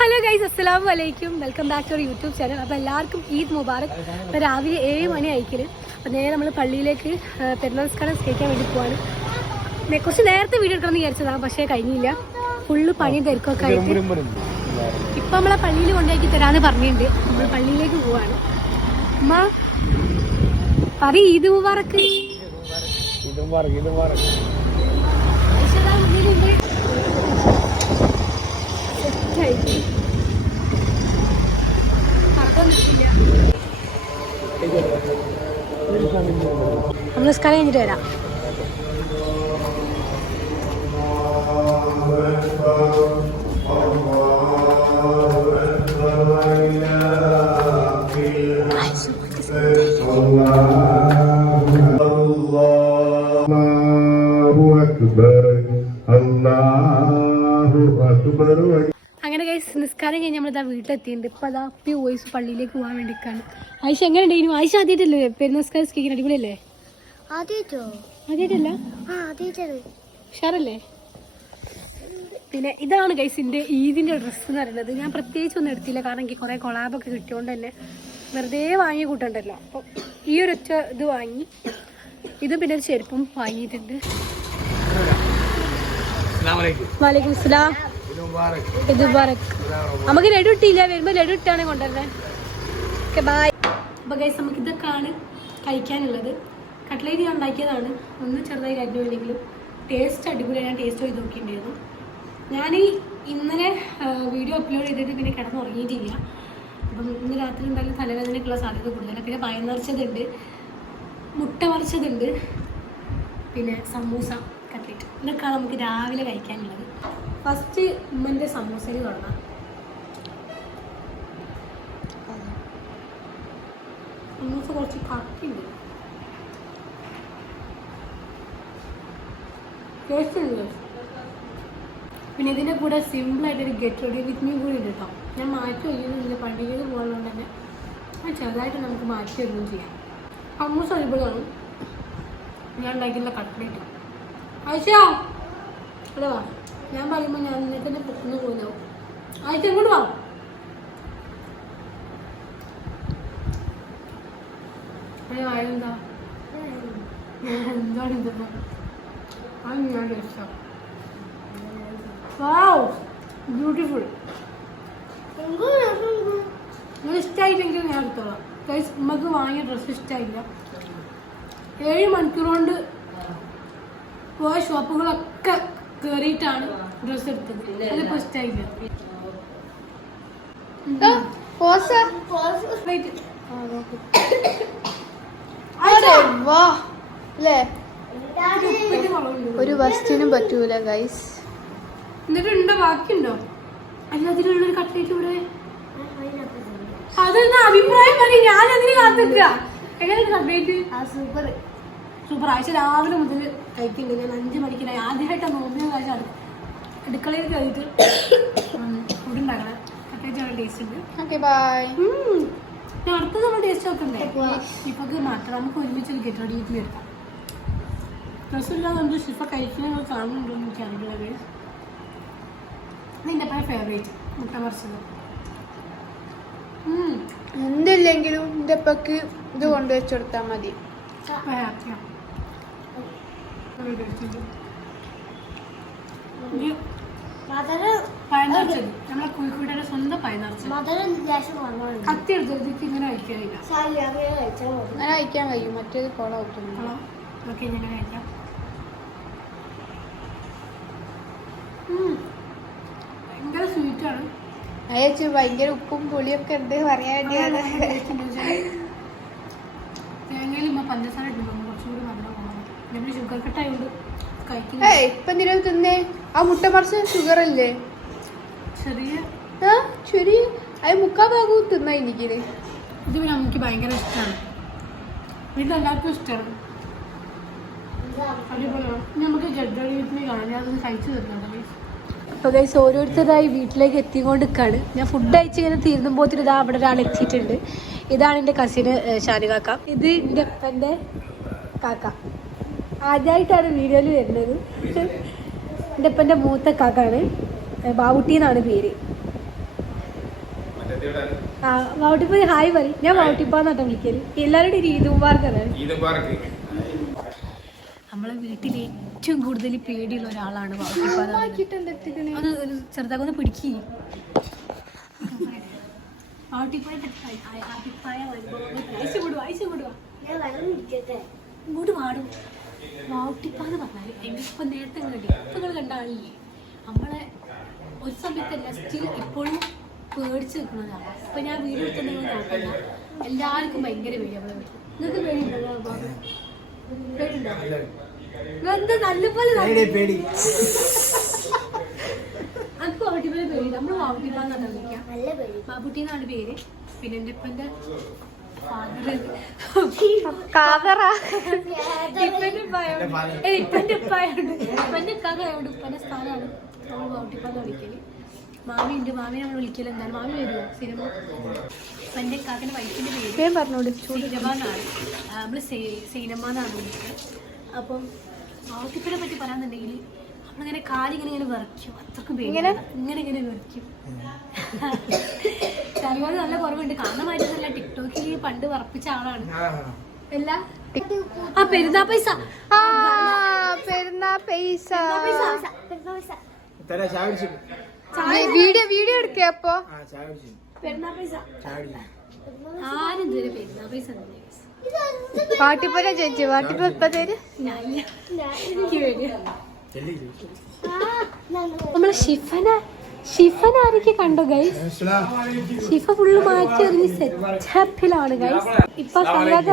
Hello guys, അസ്സലാമു അലൈക്കും. Welcome back to our YouTube channel. അപ്പോൾ എല്ലാവർക്കും ഈദ് മുബാറക്. അപ്പോൾ രാവിലെ 7 മണി ആയിക്കല്. അപ്പോൾ നേരെ നമ്മൾ പള്ളിയിലേക്ക് പെരുന്നാൾ നിസ്കാരം സ്കരിക്കാൻ വേണ്ടി പോവാണ്. കുറച്ച് നേരത്തെ വീഡിയോ എടുക്കണമെന്ന് വിചാരിച്ചതാണ്, പക്ഷേ കഴിഞ്ഞില്ല. ഫുള്ള് പണിയും തിരക്കൊക്കെ ആയിട്ട് ഇപ്പം നമ്മളെ പള്ളിയിൽ കൊണ്ടാക്കി തരാമെന്ന് പറഞ്ഞിട്ടുണ്ട്. നമ്മൾ പള്ളിയിലേക്ക് പോവാണ്. അമ്മ പറ ഈദ് മുബാറക്ക്. നമ്മൾ സ്കാല കഴിഞ്ഞിട്ട് വരാം. അങ്ങനെ ഗൈസ് നിസ്കാരം കഴിഞ്ഞ് നമ്മളിതാ വീട്ടിലെത്തിയിട്ടുണ്ട്. ഇപ്പം അതാ വോയിസ് പള്ളിയിലേക്ക് പോകാൻ വേണ്ടിക്കാണ്. ആയിഷ എങ്ങനെ ഉണ്ടായിരുന്നു? ആയിഷ ആദ്യമായിട്ടല്ലേ പെരുന്നാൾ നിസ്കാരം സ്കിക്കാൻ? അടിപൊളിയല്ലേ? ആദ്യമായിട്ടല്ല, ഉഷാറല്ലേ? പിന്നെ ഇതാണ് ഗൈസ് എൻ്റെ ഈദിൻ്റെ ഡ്രസ്സ് എന്ന് പറയുന്നത്. ഞാൻ പ്രത്യേകിച്ച് ഒന്നും എടുത്തില്ല, കാരണം എനിക്ക് കുറേ കൊളാബൊക്കെ കിട്ടിയോണ്ട് തന്നെ വെറുതെ വാങ്ങി കൂട്ടണ്ടല്ലോ. അപ്പോൾ ഈ ഒരു ഒറ്റ ഇത് വാങ്ങി, ഇത് പിന്നെ ഒരു ചെരുപ്പും വാങ്ങിയിട്ടുണ്ട്. വലൈക്കും അസ്സലാം. ഇത് മുബാറക്. നമുക്ക് ലഡു ഇട്ടില്ല, വരുമ്പോൾ ലഡു ഇട്ടാണ് കൊണ്ടുവരുന്നത്. Okay bye. അപ്പോൾ ഗൈസ് നമുക്ക് ഇതൊക്കെയാണ് കഴിക്കാനുള്ളത്. കട്ട്ലേറ്റ് ഞാൻ ഉണ്ടാക്കിയതാണ്, ഒന്ന് ചെറുതായി കരിഞ്ഞു വേണമെങ്കിലും ടേസ്റ്റ് അടിപൊളിയാണ്. ഞാൻ ടേസ്റ്റ് ചെയ്ത് നോക്കിയിട്ടുണ്ടായിരുന്നു. ഞാൻ ഇന്നലെ വീഡിയോ അപ്ലോഡ് ചെയ്തിട്ട് പിന്നെ കിടന്ന് ഉറങ്ങിയിട്ടില്ല. അപ്പം ഇന്ന് രാത്രി എന്തായാലും തലവേദനയ്ക്കുള്ള സാധ്യത കൂടുതലാണ്. പിന്നെ പയർ നിറച്ചതുണ്ട്, മുട്ട മറിച്ചതുണ്ട്, പിന്നെ സമൂസ, കട്ട്ലേറ്റ്. ഇതൊക്കെയാണ് നമുക്ക് രാവിലെ കഴിക്കാനുള്ളത്. ഫസ്റ്റ് ഉമ്മൻ്റെ സമൂസയിൽ തുടങ്ങാം. സമൂസ കുറച്ച് കട്ടിയുണ്ട്, ടേസ്റ്റ് ഉണ്ട്. പിന്നെ ഇതിൻ്റെ കൂടെ സിമ്പിളായിട്ടൊരു ഗെറ്റ് റെഡി വിത്ത് മീ കൂടി ഉണ്ട് കേട്ടോ. ഞാൻ മാറ്റി വയ്ക്കുന്നില്ല, പള്ളിയിൽ പോകുന്നതുകൊണ്ട് തന്നെ ഞാൻ ചെറുതായിട്ട് നമുക്ക് മാറ്റി വയ്ക്കുകയും ചെയ്യാം. സമൂസ അടിപൊളിയാണ്. ഞാൻ ഉണ്ടാക്കിയുള്ള കട്ട്ലേറ്റ്. ആയിഷോ അല്ലേ വാ, ഞാൻ പറയുമ്പോൾ ഞാൻ നിന്നെ തന്നെ പൊക്കുന്നു പോകുന്നു. ആയിഷ ഇങ്ങോട്ട് വാ. ആയെന്താ എന്താണ് ഇതൊക്കെ? അത് ഞാൻ ഇഷ്ടം. വാവ്, ബ്യൂട്ടിഫുൾ. നിങ്ങൾ ഇഷ്ടമായിട്ടെങ്കിൽ ഞാൻ എടുത്തോളാം. ഗൈസ്, നമുക്ക് വാങ്ങിയ ഡ്രസ്സ് ഇഷ്ടമായില്ല. 7 മണിക്കൂർ കൊണ്ട് പോയ ഷോപ്പുകളൊക്കെ കയറിയിട്ടാണ് ഡ്രസ്സ് എടുത്തത്. അതിപ്പോൾ ഇഷ്ടമായില്ല. ഒരു വസ്തുവിനും പറ്റൂല ഗൈസ്. എന്നിട്ട് ഉണ്ടോ, ബാക്കിയുണ്ടോ? അല്ല, അതിലുള്ളൊരു കട്ട്ലേറ്റ് ഇവിടെ. അതെന്നാ അഭിപ്രായം പറയും, ഞാൻ അതിന് കാത്തിക്കുക. എങ്ങനെ കട്ട്ലേറ്റ്? Super super. ആഴ്ച രാവിലെ മുതൽ കഴിക്കുന്നുണ്ട്. ഞാൻ 5 മണിക്കായി ആദ്യമായിട്ടാണ് നോമ്പിന് കാഴ്ച അടുക്കളയിൽ കയറിയിട്ട് ഫുഡ് ഉണ്ടാക്കണം. കട്ട്ലേറ്റ് നല്ല ടേസ്റ്റ് ഉണ്ട്. Okay bye. ഞാൻ അടുത്തത് നമ്മൾ ടേസ്റ്റ് നോക്കണ്ടേ? ഇപ്പൊക്ക് മാറ്റണം. നമുക്ക് ഒരുമിച്ച് ഗെറ്റ് റെഡി ചെയ്ത് എടുക്കാം. ഡ്രസ്സില്ലാതെ നമുക്ക് ഷിഫ കഴിക്കുന്ന കാണുന്നുണ്ടോ എന്ന് എനിക്ക് അറിയില്ല. നിന്റെ ഫേവറേറ്റ് മുട്ട മറിച്ചത്. എന്തില്ലെങ്കിലും എൻ്റെ അപ്പക്ക് ഇത് കൊണ്ടുവച്ച് കൊടുത്താൽ മതി. നമ്മളെ കോഴിക്കോട്ടെ സ്വന്തം പയ നിറച്ചത്. കത്തി എടുത്തിട്ട് ഇങ്ങനെ കഴിക്കാനില്ല. അങ്ങനെ കഴിക്കാൻ കഴിയും, മറ്റേത് കോളാവുന്നു. ഓക്കെ, ഇങ്ങനെ കഴിക്കാം. ഭയങ്കര സ്വീറ്റാണ്. അയച്ച് ഭയങ്കര ഉപ്പും പുളിയൊക്കെ ഉണ്ട് പറയാൻ. തേങ്ങയിൽ പഞ്ചസാര ഇടുമ്പോൾ കുറച്ചുകൂടി നല്ല പോകണം. നമ്മൾ ഷുഗർ കട്ടായതുകൊണ്ട് കഴിക്കും. ഇപ്പം എന്തിനാ തിന്നേ? ആ മുട്ട മറിച്ച് ഷുഗർ അല്ലേ? ചെറിയ ചെറിയ അത് 3/4 ഭാഗവും തിന്നാ എനിക്ക്. ഇത് പിന്നെ നമുക്ക് ഭയങ്കര ഇഷ്ടമാണ്. വീട്ടിലെല്ലാവർക്കും ഇഷ്ടമാണ്. അടിപൊളിയാണ്. നമുക്ക് ഗഡ്ഡി കാണാം. ഞാൻ അതൊന്ന് കഴിച്ചു തരുന്നുണ്ട്. അപ്പോൾ ഗൈസ്, ഓരോരുത്തരായി വീട്ടിലേക്ക് എത്തിക്കൊണ്ടിരിക്കുകയാണ്. ഞാൻ ഫുഡ് കഴിച്ച് ഇങ്ങനെ തീർന്നുമ്പോഴത്തേന് ഇതാ അവിടെ ഒരാൾ എത്തിയിട്ടുണ്ട്. ഇതാണ് എൻ്റെ കസിന് ഷാനു കാക്ക. ഇത് എൻ്റെ അപ്പൻ്റെ കാക്ക. ആദ്യമായിട്ടാണ് വീഡിയോയിൽ വരുന്നത്. എൻ്റെ അപ്പൻ്റെ മൂത്ത കാക്കാണ്, ബാവുട്ടി എന്നാണ് പേര്. വാവട്ടിപ്പ ഹായ് പറയും. ഞാൻ വാവട്ടിപ്പാന്നാട്ടോ വിളിക്കല്. എല്ലാവരുടെയും ഈദ് മുബാറക്ക്. നമ്മളെ വീട്ടിൽ ഏറ്റവും കൂടുതൽ പേടിയുള്ള ഒരാളാണ് വാവട്ടിപ്പാന്ന്. അത് ഒരു ചെറുതാക്കൊന്ന് പിടിക്കുക. ഇങ്ങോട്ട് പാടും. വാവട്ടിപ്പാന്ന് പറഞ്ഞാൽ എനിക്കിപ്പോൾ നേരത്തെ നിങ്ങൾ കണ്ട ആളില്ലേ, നമ്മളെ ഒരു സമയത്തല്ല സ്റ്റിൽ ഇപ്പോഴും പേടിച്ച് നിൽക്കുന്നതാണ്. ഇപ്പം ഞാൻ വീഡിയോ എടുത്ത് നിങ്ങൾ നോക്കണ്ട, എല്ലാവർക്കും ഭയങ്കര പേടിയാണ്. നിങ്ങൾക്ക് പേടിയുണ്ടോ? പേടിയുണ്ടോ? എന്താ നല്ലപോലെ എനിക്ക് വാവട്ടിപ്പാനെ പേടി. നമ്മൾ വാവട്ടിപ്പാന്നാണ് വിളിക്കാം. ബാബുട്ടി എന്നാണ് പേര്. പിന്നെ എൻ്റെ ഇപ്പൻ്റെ ഇപ്പൻ്റെ ഉപ്പായുണ്ട്. ഇപ്പൻ്റെ ഉപ്പായോണ്ട് ഉപ്പൻ്റെ സ്ഥാനമാണ് നമ്മൾ വാവട്ടിപ്പാന്ന് വിളിക്കല്. മാമി ഉണ്ട്. മാമി നമ്മൾ വിളിക്കല്. എന്താണ് മാമി വരുമോ സിനിമ? എൻ്റെ കാക്കൻ്റെ വൈഫിൻ്റെ പേര് പറഞ്ഞോണ്ട് സീനമ്മ എന്നാണ്. നമ്മൾ സീനമ്മ എന്നാണ് വിളിക്കുന്നത്. അപ്പം വാവട്ടിപ്പിനെ പറ്റി പറയാന്നുണ്ടെങ്കിൽ നമ്മളിങ്ങനെ കാലിങ്ങനെ ഇങ്ങനെ വിറയ്ക്കും. അത്രക്കും പേര് ഇങ്ങനെ വിറയ്ക്കും. ചിലവർ നല്ല കുറവുണ്ട്. കാണാൻ മാറ്റത്തല്ല, ടിക്ടോക്കിൽ പണ്ട് വിറപ്പിച്ച ആളാണ്. എല്ലാ പെരുന്നാ പൈസ വീഡിയോ എടുക്കേ. അപ്പൊ പെരുന്നാ പൈസ ആരും ഇതുവരെ പെരുന്നാ പൈസ വാട്ടിപ്പൂര ചേച്ചി വാട്ടിപ്പൂർ ഇപ്പൊ തരും. നമ്മളെ ഷിഫന ആരൊക്കെ കണ്ടോ ഗൈസ്? ഷിഫ ഫുള്ള് മാറ്റി എറിഞ്ഞ് സെറ്റപ്പിലാണ് ഗൈസ്. ഇപ്പൊ സംഗതി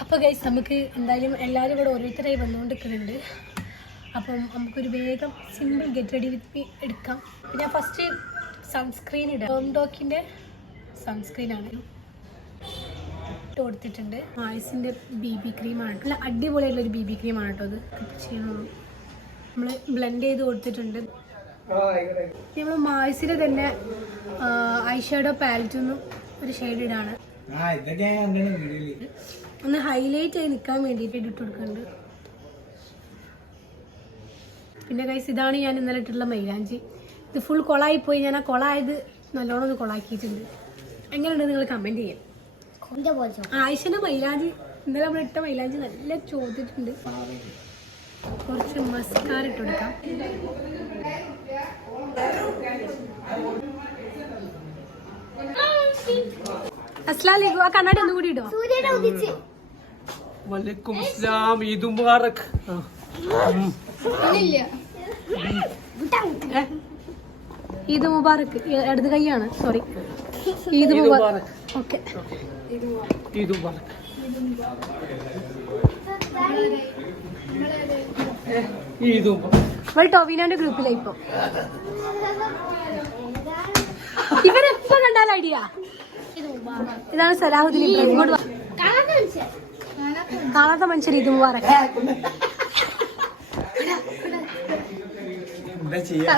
അപ്പൊ ഗൈസ് നമുക്ക് എന്തായാലും എല്ലാവരും ഇവിടെ ഓരോരുത്തരായി വന്നുകൊണ്ടിരിക്കുന്നുണ്ട്. അപ്പം നമുക്കൊരു വേഗം simple get ready with me എടുക്കാം. ഞാൻ ഫസ്റ്റ് സൺസ്ക്രീൻ ഇടാം. ഡോക്കിൻ്റെ സൺസ്ക്രീനാണ് കൊടുത്തിട്ടുണ്ട്. ആയിസിൻ്റെ BB ക്രീമാണ്. നല്ല അടിപൊളിയായിട്ടുള്ളൊരു BB ക്രീമാണ് കേട്ടോ. അത് ചെയ്യണുള്ളൂ. നമ്മൾ ബ്ലെൻഡ് ചെയ്ത് കൊടുത്തിട്ടുണ്ട്. നമ്മൾ മായ്സിൻ്റെ തന്നെ ഐഷാഡോ പാലറ്റിൽ നിന്നും ഒരു ഷെയ്ഡ് ഇടാണ്. ഒന്ന് ഹൈലൈറ്റ് ആയി നിൽക്കാൻ വേണ്ടിയിട്ട് ഇട്ട് കൊടുക്കുന്നുണ്ട്. പിന്നെ ഗൈസ് ഇതാണ് ഞാൻ ഇന്നലെ ഇട്ടിട്ടുള്ള മൈലാഞ്ചി. ഇത് ഫുൾ കൊളായിപ്പോയി. ഞാൻ ആ കൊളായത് നല്ലോണം ഒന്ന് കൊളാക്കിയിട്ടുണ്ട്. എങ്ങനെയുണ്ട് നിങ്ങൾ കമൻറ്റ് ചെയ്യാം. ആയിഷൻ്റെ മൈലാഞ്ചി ഇന്നലെ നമ്മൾ ഇട്ട മൈലാഞ്ചി നല്ല ചോദിച്ചിട്ടുണ്ട്. കുറച്ച് മസ്കാര ഇട്ട് കൊടുക്കാം. അസ്സലാമു ആ കണ്ണാടി ഒന്നും കൂടി ഇടോ. വലൈക്കും അസ്സലാം. ഈദ് മുബാറക്. ഈദ് മുബാറക്. ഇടത് കൈയാണ്. സോറി. ഈദ് മുബാറക്. ഓക്കെ. ഈദ് മുബാറക്. ഈദ് മുബാറക്. ഇവൾ ടോവിനോന്റെ ഗ്രൂപ്പിലായി ഇപ്പൊ. ഇവരെപ്പോ കണ്ടാൽ ഐഡിയ. ഇതാണ് സലാഹുദ്ദീൻ ഇബ്രാഹിം. ഇങ്ങോട്ട് കാണാത്ത മനുഷ്യർ. ഈദ് മുബാറക്.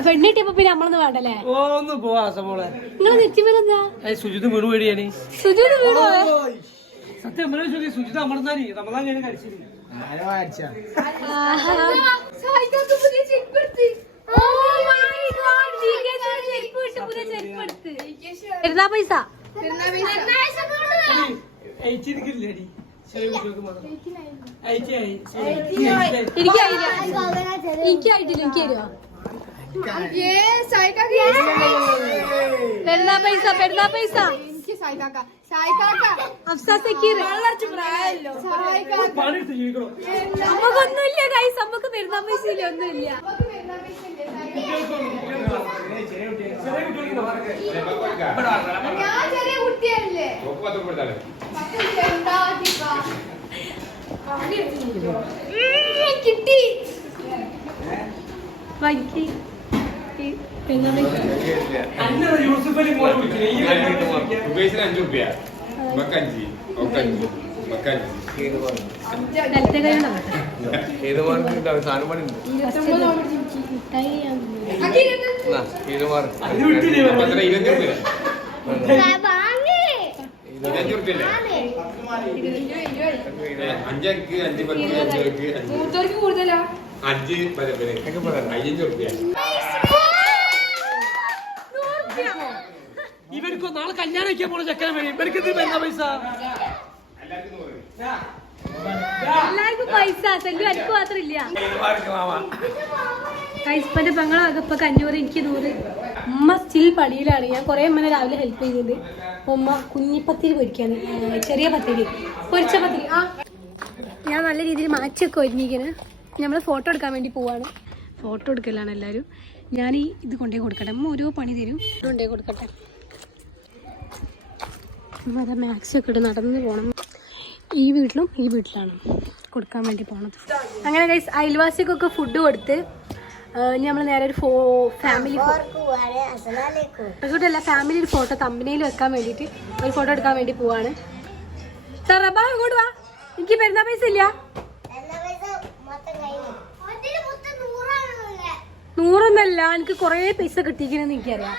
പെണ്ണിട്ടിയപ്പോ പിന്നെ നമ്മളൊന്നും വേണ്ടല്ലേ. ഒന്ന് പോവാ മോളെ. നിങ്ങൾ നെറ്റിമേലെന്താ സുജിത് വീട് പേടിയാണ്. സുജിത് വീടോ? സത്യം സുജിത് അമർന്നാനി റമദാൻ ഞാൻ കഴിച്ചിരുന്നു. പെരുന്നാ പൈസ എനിക്കായിട്ടില്ല. എനിക്ക് തരുമോ? പെരുന്നാ പൈസ. പെരുന്നാ പൈസ. നമുക്കൊന്നുമില്ല ഗൈസ്. നമുക്ക് പെരുന്നാ പൈസ ഇല്ല. ഒന്നുമില്ല. കിട്ടി. മൂത്തോർക്ക് കൂടുതലാ. ഇവർക്ക് നാളെ കല്യാണം വയ്ക്കാൻ പോണ ചെക്കനെ വേണം. ഇവർക്ക് എന്തിനാ വരുന്ന പൈസ? എല്ലാവർക്കും പൈസ, സെല്ലു എനിക്ക് മാത്രമില്ല. കൈസ്പന്റെ പെങ്ങളാകെ ഇപ്പൊ 500, എനിക്ക് 100. ഉമ്മ സ്റ്റിൽ പണിയിലാണ്. ഞാൻ കുറെ ഉമ്മനെ രാവിലെ ഹെൽപ്പ് ചെയ്തിട്ടുണ്ട്. ഉമ്മ കുഞ്ഞിപ്പത്തിരി പൊരിക്കാണ്, ചെറിയ പത്തിരി, പൊരിച്ച പത്തിരി. ഞാൻ നല്ല രീതിയിൽ മാറ്റിയൊക്കെ ഒരുങ്ങിയിരിക്കുന്നത്. നമ്മൾ ഫോട്ടോ എടുക്കാൻ വേണ്ടി പോവാണ്. ഫോട്ടോ എടുക്കലാണ് എല്ലാവരും. ഞാൻ ഇത് കൊണ്ടുപോയി കൊടുക്കട്ടെ. അമ്മ ഓരോ പണി തരും, കൊണ്ടുപോയി കൊടുക്കട്ടെ. അതാ മാക്സിയൊക്കെ ഇട്ട് നടന്ന് പോകണം. ഈ വീട്ടിലും ഈ വീട്ടിലാണ് കൊടുക്കാൻ വേണ്ടി പോണത്. അങ്ങനെ ഗൈസ് അയൽവാസിക്കൊക്കെ ഫുഡ് കൊടുത്ത് ഇനി നമ്മൾ നേരെ ഒരു ഫാമിലി അതുകൊണ്ടല്ല ഫാമിലി ഒരു ഫോട്ടോ തമ്പനയിൽ വെക്കാൻ വേണ്ടിയിട്ട് ഒരു ഫോട്ടോ എടുക്കാൻ വേണ്ടി പോവാണ്. റബാ ഇങ്ങോട്ട് വാ, എനിക്ക് പെരുന്നാ പൈസ ഇല്ല. 100 എനിക്ക് കൊറേ പൈസ കിട്ടിക്കണെന്ന് എനിക്കറിയാം.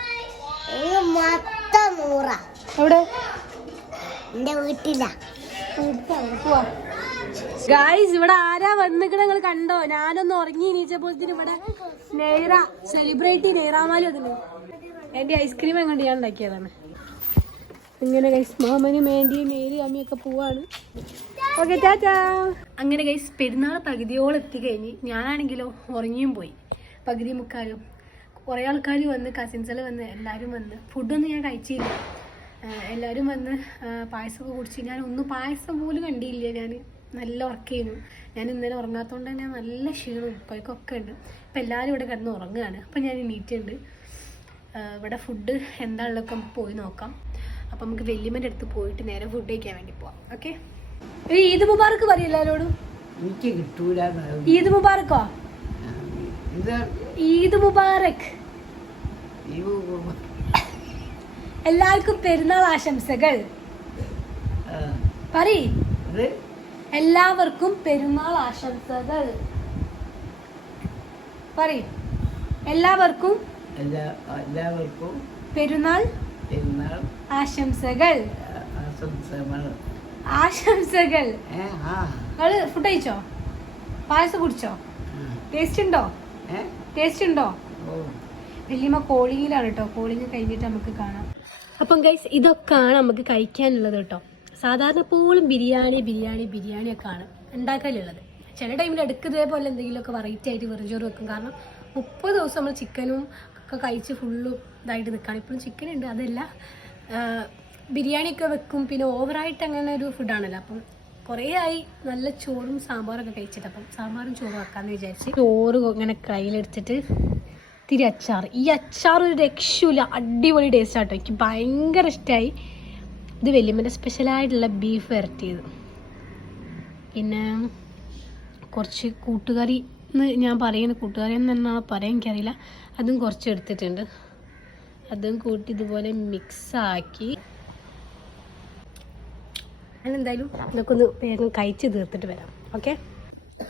എവിടെ? എന്റെ വീട്ടിലാ. ഗായ്സ് ഇവിടെ ആരാ വന്നിക്കണ നിങ്ങൾ കണ്ടോ? ഞാനൊന്ന് ഉറങ്ങി എണീച്ചപ്പോഴത്തേന് ഇവിടെ നെയ്റ സെലിബ്രിറ്റി നെയ്റാമാലി വന്നിട്ട് എന്റെ ഐസ്ക്രീം എങ്ങോട്ട് ഞാൻ ഉണ്ടാക്കിയതാണ്. ഇങ്ങനെ ഗൈസ് മാമനും മേന്റിയും മേരി അമ്മയൊക്കെ പോവാണ്. ഓക്കെ ടാറ്റാ. അങ്ങനെ ഗൈസ് പെരുന്നാൾ പകുതിയോളം എത്തിക്കഴിഞ്ഞ് ഞാനാണെങ്കിലോ ഉറങ്ങിയും പോയി. പകുതി മുക്കാലും കുറേ ആൾക്കാർ വന്ന്, കസിൻസിൽ വന്ന്, എല്ലാവരും വന്ന്. ഫുഡൊന്നും ഞാൻ കഴിച്ചില്ല. എല്ലാവരും വന്ന് പായസമൊക്കെ കുടിച്ച്. ഞാൻ ഒന്നും പായസം പോലും കണ്ടില്ല. ഞാൻ നല്ല ഉറക്കമായിരുന്നു. ഞാൻ ഇന്നലെ ഉറങ്ങാത്തതുകൊണ്ട് തന്നെ നല്ല ക്ഷീണവും ഇപ്പോഴൊക്കെ ഉണ്ട്. ഇപ്പം എല്ലാവരും ഇവിടെ കിടന്ന് ഉറങ്ങുകയാണ്. അപ്പം ഞാൻ എണീറ്റുണ്ട്. ഇവിടെ ഫുഡ് എന്താണുള്ളതൊക്കെ നമുക്ക് പോയി നോക്കാം. അപ്പം നമുക്ക് വല്യമ്മൻ്റെ അടുത്ത് പോയിട്ട് നേരെ ഫുഡ് കഴിക്കാൻ വേണ്ടി പോവാം. ഓക്കെ. ഈദ് മുബാറക്ക് പറയും എല്ലാവരോടും. എനിക്ക് കിട്ടൂല. ഈദ് മുബാറക്കോ? ഈദ് മുബാറക്. എല്ലാവർക്കും പെരുന്നാൾ ആശംസകൾ പറയ്. എല്ലാവർക്കും പെരുന്നാൾ ആശംസകൾ പറയ്. എല്ലാവർക്കും പെരുന്നാൾ ആശംസകൾ. ആശംസകൾ. ഫുഡ് കഴിച്ചോ? പായസം കുടിച്ചോ? ടേസ്റ്റ് ഉണ്ടോ? ടേസ്റ്റ് ഉണ്ടോ? വല്യമ്മ കോളിങ്ങിലാണ് കേട്ടോ. കോളിങ് കഴിഞ്ഞിട്ട് നമുക്ക് കാണാം. അപ്പം ഗൈസ് ഇതൊക്കെയാണ് നമുക്ക് കഴിക്കാനുള്ളത് കേട്ടോ. സാധാരണ എപ്പോഴും ബിരിയാണിയൊക്കെ ആണ് ഉണ്ടാക്കാനുള്ളത്. ചില ടൈമിൽ ഇതേപോലെ എന്തെങ്കിലുമൊക്കെ വെറൈറ്റി ആയിട്ട് വെറുചോറ് വെക്കും. കാരണം 30 ദിവസം നമ്മൾ ചിക്കനും ഒക്കെ കഴിച്ച് ഫുള്ളും ഇതായിട്ട് നിൽക്കുകയാണ്. ഇപ്പോഴും ചിക്കൻ ഉണ്ട്, അതല്ല ബിരിയാണിയൊക്കെ വെക്കും. പിന്നെ ഓവറായിട്ട് അങ്ങനെ ഒരു ഫുഡാണല്ലോ. അപ്പം കുറേ ആയി നല്ല ചോറും സാമ്പാറൊക്കെ കഴിച്ചിട്ട്. അപ്പം സാമ്പാറും ചോറും വെക്കാമെന്ന് വിചാരിച്ച് ചോറ് ഇങ്ങനെ കയ്യിലെടുത്തിട്ട് ഇത്തിരി അച്ചാർ. ഈ അച്ചാർ ഒരു രക്ഷയില്ല, അടിപൊളി ടേസ്റ്റ് ആട്ടോ. എനിക്ക് ഭയങ്കര ഇഷ്ടമായി. ഇത് വല്യമ്മൻ്റെ സ്പെഷ്യലായിട്ടുള്ള ബീഫ് വരട്ടിയത്. പിന്നെ കുറച്ച് കൂട്ടുകറി എന്ന് ഞാൻ പറയുന്നത്, കൂട്ടുകറി എന്ന് തന്നെയാണ് പറയാൻ എനിക്കറിയില്ല. അതും കുറച്ച് എടുത്തിട്ടുണ്ട്. അതും കൂട്ടി ഇതുപോലെ മിക്സാക്കി ഞാനെന്തായാലും ഇതൊക്കെ ഒന്ന് വേഗം കഴിച്ച് തീർത്തിട്ട് വരാം. ഓക്കെ.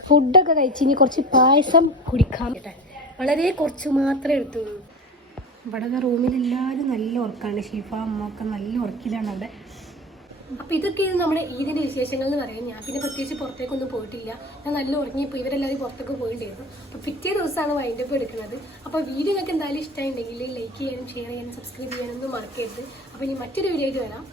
ഫുഡൊക്കെ കഴിച്ച് ഇനി കുറച്ച് പായസം കുടിക്കാൻ കേട്ടെ. വളരെ കുറച്ച് മാത്രമേ എടുത്തുള്ളൂ. ഇവിടെ റൂമിൽ എല്ലാവരും നല്ല ഉറക്കമാണ്. ഷീഫ അമ്മ ഒക്കെ നല്ല ഉറക്കിലാണ് അവിടെ. അപ്പോൾ ഇതൊക്കെയാണ് നമ്മുടെ ഈദിൻ്റെ വിശേഷങ്ങൾ എന്ന് പറയാം. ഞാൻ പിന്നെ പ്രത്യേകിച്ച് പുറത്തേക്കൊന്നും പോയിട്ടില്ല. ഞാൻ നല്ല ഉറങ്ങിയപ്പോൾ ഇവരെല്ലാവരും പുറത്തൊക്കെ പോയിട്ടുണ്ടായിരുന്നു. അപ്പോൾ പിറ്റേ ദിവസമാണ് വൈൻഡപ്പ് എടുക്കുന്നത്. അപ്പോൾ വീഡിയോ നിങ്ങൾക്ക് എന്തായാലും ഇഷ്ടമായിട്ടുണ്ടെങ്കിൽ ലൈക്ക് ചെയ്യാനും ഷെയർ ചെയ്യാനും സബ്സ്ക്രൈബ് ചെയ്യാനൊന്നും മറക്കരുത്. അപ്പോൾ ഇനി മറ്റൊരു വീഡിയോ ആയിട്ട് വരാം.